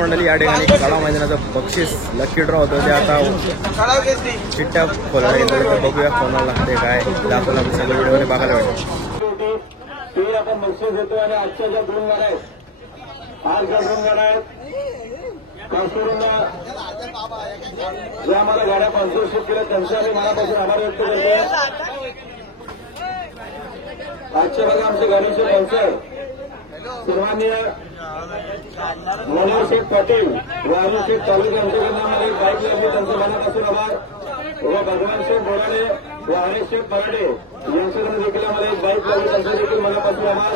मंडळी या ठिकाणी काळा मैदानाचं बक्षीस लकी ड्रॉ होतं ते आता चिठ्ठ्या खोलायला येतो. बघूया कोणाला लागते काय दाखवलं आपण सगळ्या व्हिडिओमध्ये बघायला भेटेल. ते आपण बक्षीस देतो आणि आजच्या ज्या 2 गाड्या आहेत, आज ज्या 2 गाड्या आहेत कासुरूंना ज्या आम्हाला गाड्या स्पॉन्सरशिप केल्या त्यांचे आम्ही मनापासून आभार व्यक्त करतो. आजच्या बघा आमचे गाडीचे स्पॉन्सर सन्माननीय मनोहर शेठ पाटील व अरुण शेठ तालुके यांच्याकडून आम्हाला एक बाईक लागली, त्यांचं मनापासून आभार. व भगवान शेठ बोराडे व हरेश शेठ पराडे यांच्याकडून देखील आम्हाला एक बाईक लागली, त्यांचं देखील मनापासून आभार.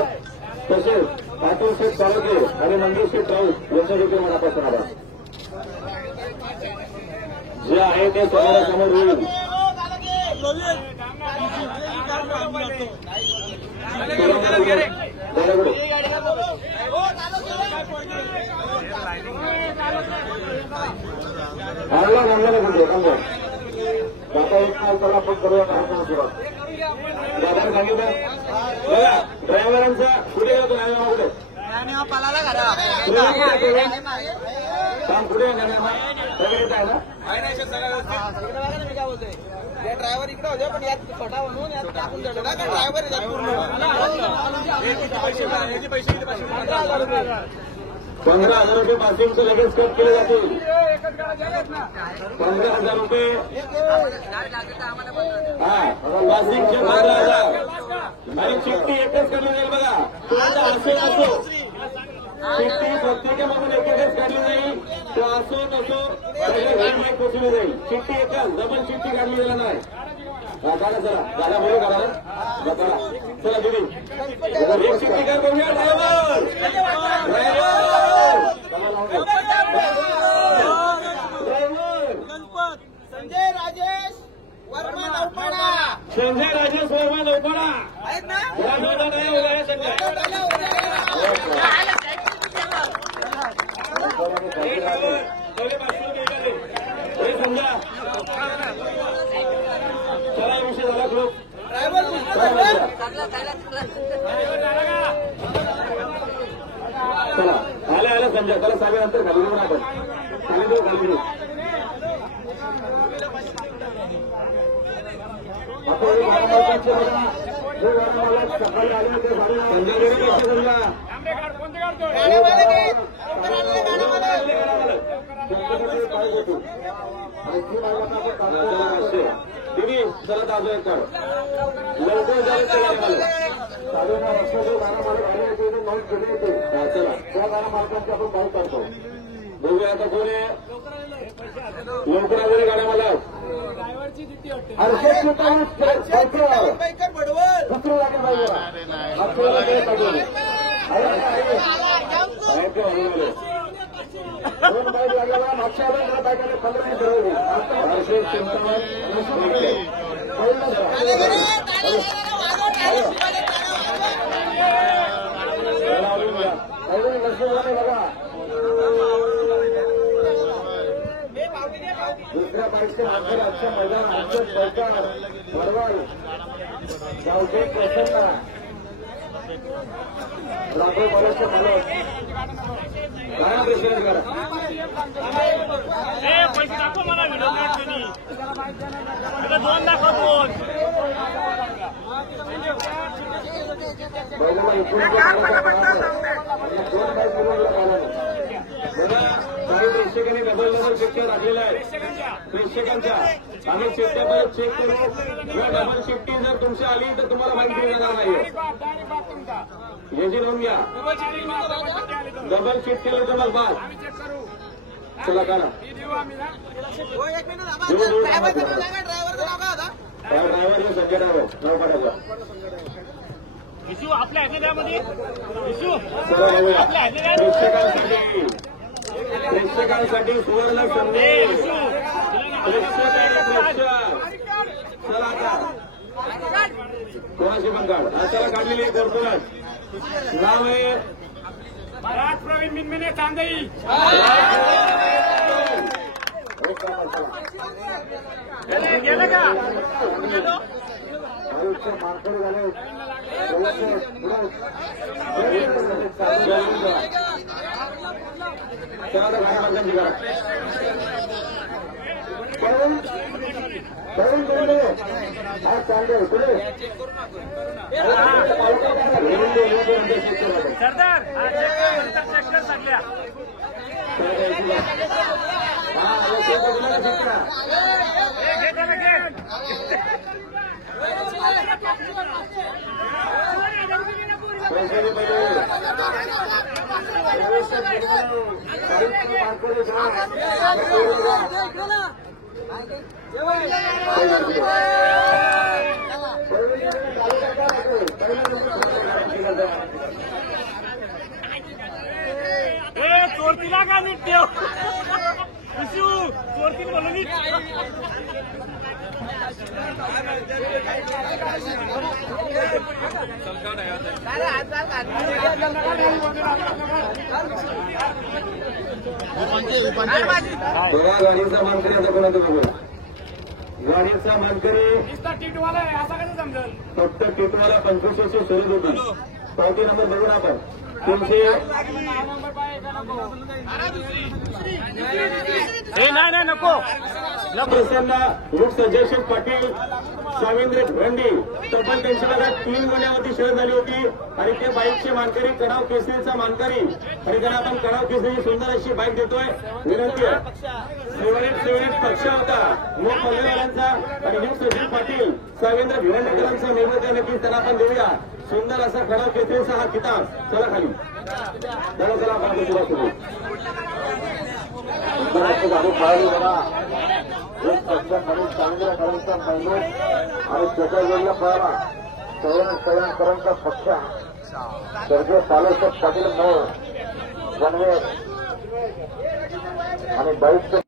तसेच पाटील शेठ तालुके आणि मंदिर शेठ राऊत यांच्या देखील मनापासून आभार. जे आहे ते समोरासमोर होईल. आता एक काल त्याला आपण करूया कार्यक्रम सुरुवात. दादा सांगितलं बघा ड्रायव्हरांचा पुढे येतो ड्रायव्हर काम पुढे सगळं येत आहे ना. ड्रायव्हर इकडे होते पण यात फटा म्हणून यात टाकून द्या ड्रायव्हर पैसे 15,000 रुपये पासिंगचं लगेच कट केले जातील. 15,000 रुपये पासिंगचे 15,000 आणि चिठ्ठी एकच काढली जाईल. बघा तुम्हाला असेल असो चिठ्ठी प्रत्येकामधून एकच काढली जाईल. तो असो नसो सगळे पोचली जाईल. चिठ्ठी एकच डबल चिठ्ठी काढली गेला नाही. चला दादा बोलू का चला दिदी एक चिठ्ठी काय करूया ड्रायव्हर संजय राजेश वर्मा नौपाडा आहेत ना समजा चला विषय झाला खूप चला आले समजा त्याला साहेबांनंतर खाली देऊ आपण खाली देऊ सकाळी आले होते संजय गेले समजा दिदी चला ताजो एक काढ लवकर झाले साडे 9 वाजता जो गाणं मालक आले होते नोट केली होती. चला त्या गाणं मालकांची आपण बाईक काढतो. बघूया आता कोण आहे लवकर आलेले गाड्या मला दुसरी लागेल पाहिजे. 2 बाईक लागला मागच्या वेळेला बाईकाने 15 ठरवली. 855 बघा दुसऱ्या बाईकचे नंतर आजच्या मैदान आमचं सरकार वडवल गावचे प्रसन्न लाखो कॉलेजचे मालक काय प्रेसिडेंट करा पैसे दाखव मला दोन दाखव बैलाला इकडून 2 बाईक मिळून काही प्रेक्षकांनी डबल चिठ्ठ्या टाकलेल्या आहेत. प्रेक्षकांच्या आम्ही चिठ्ठ्या परत चेक करू. या डबल चिठ्ठी जर तुमची आली तर तुम्हाला माहिती मिळणार नाही. याची नोंद घ्या. डबल चिठ्ठी आली तर मग बाद चला काढा. ड्रायव्हर संजय ड्रायव्हर नाव काढायचं. आपल्या ह्याच्यामध्ये प्रेक्षकांसाठी सुवर्ण संदेश. चला आता कोणाची पण काढ. चला काढलेली आहे कोर्पोरात नाव आहे महाराज प्रवीण मिनमिने चांदई. गेलं का मार्केट झाले तेव्हा तर गाड्या मार्गांची करा करून बोलले आज चांगले पुढे सरदार चेक सगळ्या चोरतीला का नीट ठेव विशू चोरतील बोलू नीट गाडीचा मानकरी आता कोणा तुम्ही बोला गाडीचा मानकरी टीटवाला आहे असा कसं समजेल फक्त टीटवाला 25 वर्ष सुरू होती पावती नंबर बघून आपण तुमचे नाही नको प्रसन्न रूप संजय शेठ पाटील स्वामींद्र भिवंडी तब्बल त्यांच्या भागात 3 गुन्ह्यावरती शहर झाली होती आणि ते बाईकचे मानकरी कणाव केसरीचा मानकरी आणि त्यांना आपण कणाव केसरीची सुंदर अशी बाईक देतोय विनंती आहे सेवरेट पक्ष होता मूळ पल्लेवाल्यांचा आणि रूप संजय पाटील स्वामींद्र भिवंडीकरांचा नैवेद्य नक्कीच त्यांना आपण देऊया सुंदर असा कणाव केसरीचा हा किताब चला खाली चला बाबू सुरुवात करू गाडी पाहिली बघा एक पक्ष म्हणून चांगल्याकरांचा महिने आणि त्याच्या वेळेला पळाला करणकरांचा पक्ष स्वर्गीय सालेश्वर पाटील मोळ वनवे आणि बाईक